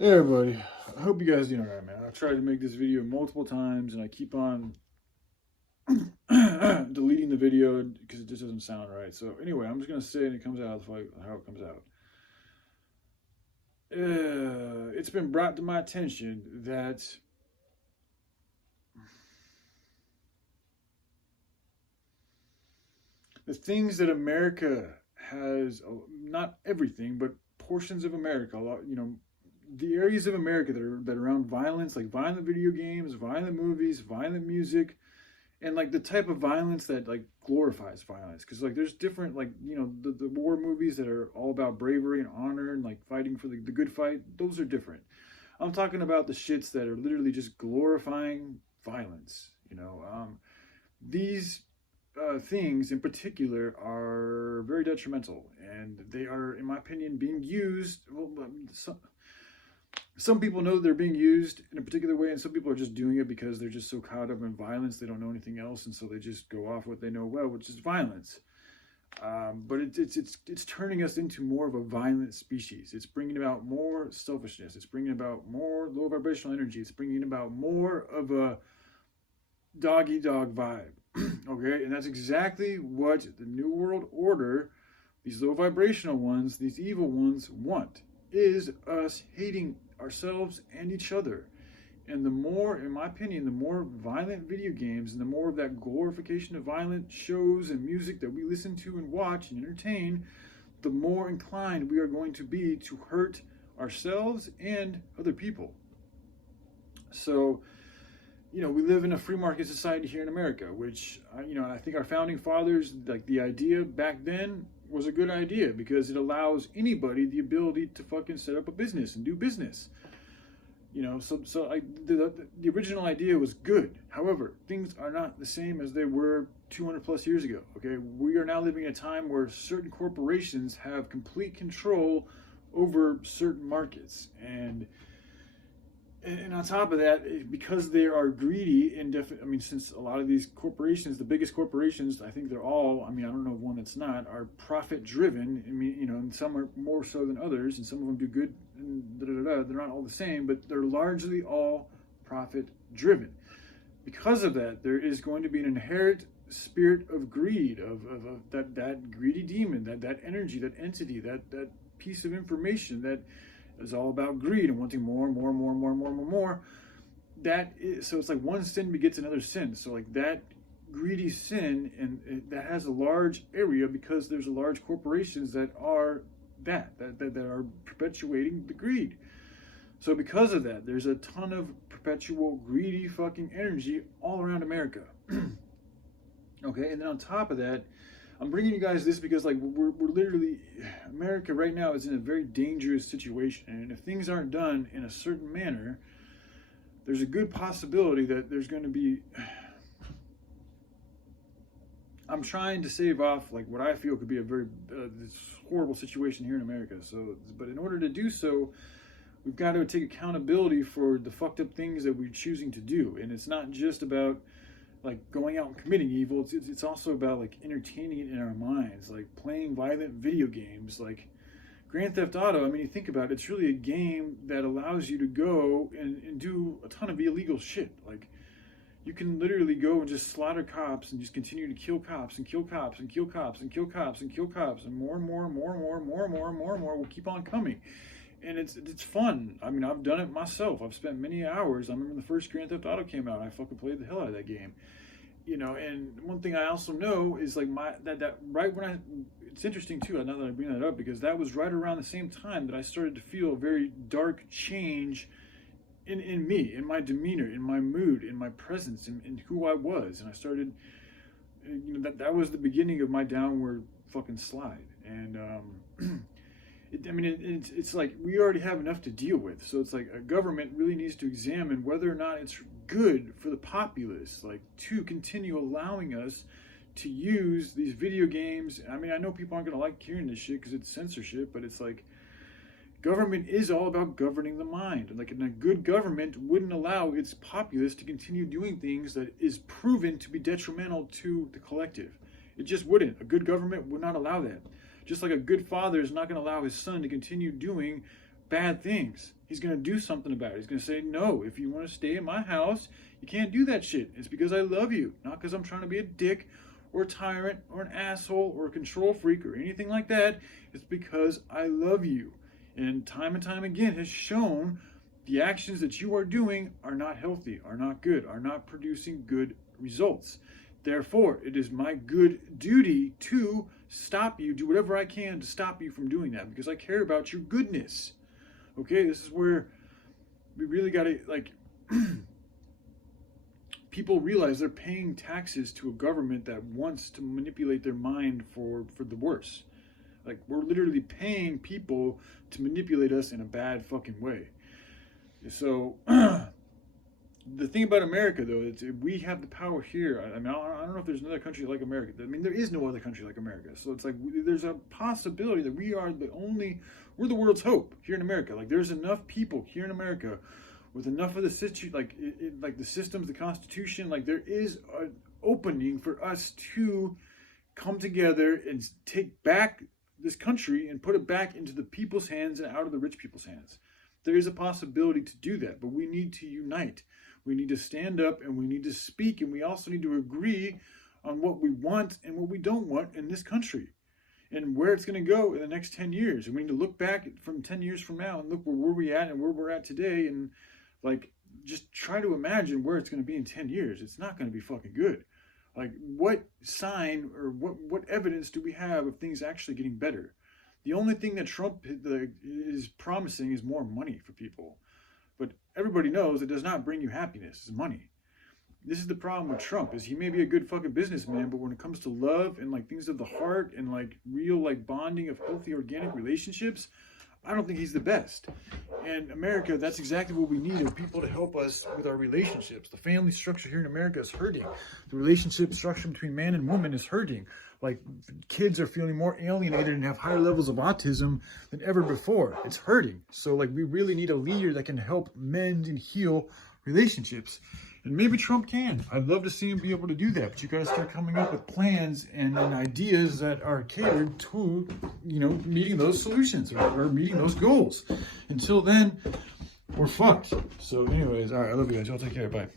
Hey everybody, I hope you guys doing alright, man. I've tried to make this video multiple times and I keep on deleting the video because it just doesn't sound right. So anyway, I'm just gonna say it comes out how it comes out. It's been brought to my attention that the things that America has, not everything, but portions of America, a lot, the areas of America that are around violence, like violent video games, violent movies, violent music, and like the type of violence that like glorifies violence, because like there's different, like, the war movies that are all about bravery and honor and like fighting for the good fight. Those are different. I'm talking about the shits that are literally just glorifying violence. These things in particular are very detrimental, and they are, in my opinion, being used. Well, some people know they're being used in a particular way, and some people are just doing it because they're just so caught up in violence they don't know anything else, and so they just go off what they know well, which is violence. But it's turning us into more of a violent species. It's bringing about more selfishness. It's bringing about more low vibrational energy. It's bringing about more of a dog eat dog vibe. Okay, and that's exactly what the New World Order, these low vibrational ones, these evil ones, want, is us hating ourselves and each other. And the more, in my opinion, the more violent video games and the more of that glorification of violent shows and music that we listen to and watch and entertain, the more inclined we are going to be to hurt ourselves and other people. So, we live in a free market society here in America, which, I think our founding fathers, like the idea back then was a good idea because it allows anybody the ability to fucking set up a business and do business. The original idea was good. However, things are not the same as they were 200 plus years ago. Okay, we are now living in a time where certain corporations have complete control over certain markets, and on top of that, because they are greedy and since a lot of these corporations, the biggest corporations, I think they're all, I don't know one that's not, are profit driven. And some are more so than others, and some of them do good, and they're not all the same, but they're largely all profit driven. Because of that, there is going to be an inherent spirit of greed, of that greedy demon, that energy, that entity, that piece of information that is all about greed and wanting more and more and more and more and more and more, and more. So it's like one sin begets another sin. So like that greedy sin, and that has a large area because there's large corporations that are that are perpetuating the greed. So because of that, there's a ton of perpetual greedy fucking energy all around America. Okay, and then on top of that, I'm bringing you guys this because like we're literally, America right now is in a very dangerous situation, and if things aren't done in a certain manner, there's a good possibility that there's going to be. I'm trying to save off like what I feel could be a very this horrible situation here in America. So, but in order to do so, we've got to take accountability for the fucked up things that we're choosing to do, and it's not just about like going out and committing evil. It's also about like entertaining it in our minds, like playing violent video games like Grand Theft Auto. You think about it, it's really a game that allows you to go and do a ton of illegal shit. Like you can literally go and just slaughter cops and just continue to kill cops and kill cops and kill cops and kill cops and kill cops, and more and more and more and more and more and more and more and more will keep on coming. And it's fun. I've done it myself. I've spent many hours. I remember the first Grand Theft Auto came out, I fucking played the hell out of that game. And one thing I also know is like that right when it's interesting too, now that I bring that up, because that was right around the same time that I started to feel a very dark change in me, in my demeanor, in my mood, in my presence, in who I was. And I started, that was the beginning of my downward fucking slide. And it's like we already have enough to deal with. So it's like a government really needs to examine whether or not it's good for the populace, like to continue allowing us to use these video games. I know people aren't going to like hearing this shit because it's censorship, but it's like government is all about governing the mind. And like a good government wouldn't allow its populace to continue doing things that is proven to be detrimental to the collective. It just wouldn't. A good government would not allow that. Just like a good father is not going to allow his son to continue doing bad things. He's going to do something about it. He's going to say, no, if you want to stay in my house, you can't do that shit. It's because I love you, not because I'm trying to be a dick or a tyrant or an asshole or a control freak or anything like that. It's because I love you. And time again has shown the actions that you are doing are not healthy, are not good, are not producing good results. Therefore, it is my good duty to stop you, do whatever I can to stop you from doing that, because I care about your goodness. Okay, this is where we really got to, like, people realize they're paying taxes to a government that wants to manipulate their mind for the worse. Like, we're literally paying people to manipulate us in a bad fucking way. So, the thing about America, though, is we have the power here. I mean, I don't know if there's another country like America. I mean, there is no other country like America. So it's like there's a possibility that we're the world's hope here in America. Like, there's enough people here in America with enough of the like the systems, the Constitution. Like, there is an opening for us to come together and take back this country and put it back into the people's hands and out of the rich people's hands. There is a possibility to do that, but we need to unite. We need to stand up and we need to speak, and we also need to agree on what we want and what we don't want in this country and where it's going to go in the next 10 years. And we need to look back from 10 years from now and look where we're at and where we're at today, and like just try to imagine where it's going to be in 10 years. It's not going to be fucking good. Like, what sign or what evidence do we have of things actually getting better? The only thing that Trump is promising is more money for people. But everybody knows it does not bring you happiness. It's money. This is the problem with Trump, is he may be a good fucking businessman, but when it comes to love and like things of the heart and like real like bonding of healthy organic relationships, I don't think he's the best. And America, that's exactly what we need, are people to help us with our relationships. The family structure here in America is hurting. The relationship structure between man and woman is hurting. Like, kids are feeling more alienated and have higher levels of autism than ever before. It's hurting. So, like, we really need a leader that can help mend and heal relationships. And maybe Trump can. I'd love to see him be able to do that. But you got to start coming up with plans and ideas that are catered to, you know, meeting those solutions or meeting those goals. Until then, we're fucked. So anyways, all right, I love you guys. Y'all take care. Bye.